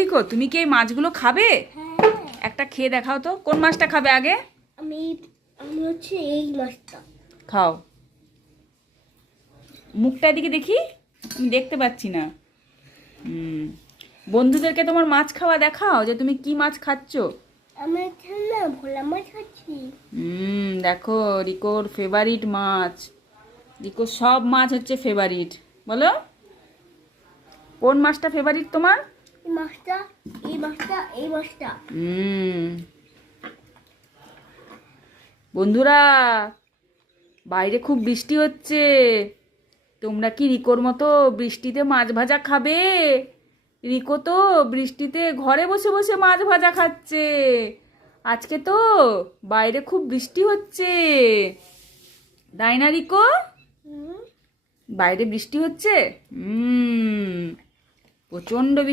রিকো, তুমি কি এই মাছগুলো খাবে? হ্যাঁ। একটা খেয়ে দেখাও তো, কোন মাছটা খাবে আগে? আমি আমি হচ্ছে এই মাছটা। খাও, মুখটা এদিকে দেখি, আমি দেখতে পাচ্ছি না। বন্ধুদেরকে তোমার মাছ খাওয়া দেখাও যে তুমি কি মাছ খাচ্ছ। আমি এখানে না ভোলা মাছ খাচ্ছি। দেখো, রিকোর ফেভারিট মাছ। রিকোর সব মাছ হচ্ছে ফেভারিট। বলো, কোন মাছটা ফেভারিট তোমার? এই মাছটা, এই মাছটা, এই মাছটা। বন্ধুরা, বাইরে খুব বৃষ্টি হচ্ছে। তোমরা কি রিকোর মতো বৃষ্টিতে মাছ ভাজা খাবে? রিকো তো বৃষ্টিতে ঘরে বসে বসে মাছ ভাজা খাচ্ছে। আজকে তো বাইরে খুব বৃষ্টি হচ্ছে, তাই না রিকো? হুম। বাইরে বৃষ্টি হচ্ছে, প্রচন্ড বৃষ্টি।